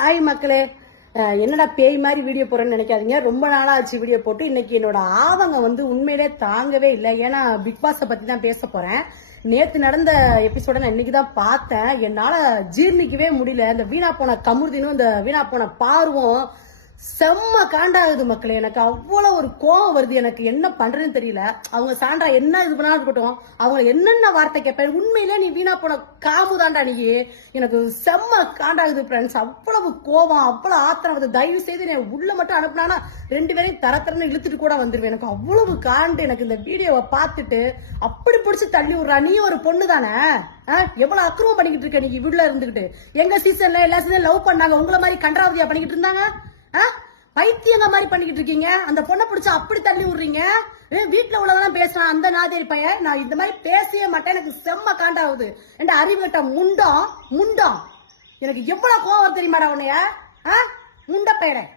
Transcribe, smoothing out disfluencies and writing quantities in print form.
Hi மக்களே, என்னடா பேய் மாதிரி வீடியோ போறேன்னு நினைக்காதீங்க. ரொம்ப நாளா ஆச்சு வீடியோ போட்டு. இன்னைக்கு என்னோட ஆதங்க உண்மையிலே தாங்கவே இல்லை. ஏன்னா பிக் பாஸை பத்தி தான் பேச போறேன். நேத்து நடந்த எபிசோட நான் இன்னைக்குதான் பார்த்தேன். என்னால ஜீர்ணிக்கவே முடியல. இந்த வீணா போன கமுர்தினும் இந்த வீணா போன பார்வும் செம்ம காண்டாகுது மக்களே. எனக்கு அவ்வளவு ஒரு கோவம் வருது. எனக்கு என்ன பண்றதுன்னு தெரியல. அவங்க சாண்டா என்ன இது பண்ணாலும் இருக்கட்டும், அவங்க என்னென்ன வார்த்தை கேட்பேன். உண்மையிலே நீ வீணா போன காமுதாண்டா நீ. எனக்கு செம்ம காண்டாகுது ஃப்ரெண்ட்ஸ். அவ்வளவு கோவம், அவ்வளவு ஆத்திரம் வருது. தயவு செய்து நீ உள்ள மட்டும் அனுப்புனா 2 பேரையும் தரத்தரன்னு இழுத்துட்டு கூட வந்துருவேன். எனக்கு அவ்வளவு காண்டு. எனக்கு இந்த வீடியோவை பார்த்துட்டு அப்படி பிடிச்சி தள்ளி விடுறா. நீ ஒரு பொண்ணு தானே, எவ்வளவு அக்கிரமம் பண்ணிக்கிட்டு இருக்க நீ வீட்டுல இருந்துகிட்டு. எங்க சீசன்ல எல்லா சீசன் லவ் பண்ணாங்க, உங்களை மாதிரி கன்றாவதியா பண்ணிக்கிட்டு இருந்தாங்க. பைத்தியங்க மாதிரி பண்ணிக்கிட்டு இருக்கீங்க. அந்த பொண்ணை பிடிச்சா அப்படி தள்ளி விடுறீங்க. வீட்டுல உள்ளதெல்லாம் பேசுறான் அந்த நாதேரி பையன். நான் இந்த மாதிரி பேசவே மாட்டேன். எனக்கு செம்ம காண்டாகுது. என் அறிவுட்ட முண்டம் எனக்கு எவ்வளவு கோவம் தெரியுமாடா உன்னைய முண்ட பையன்.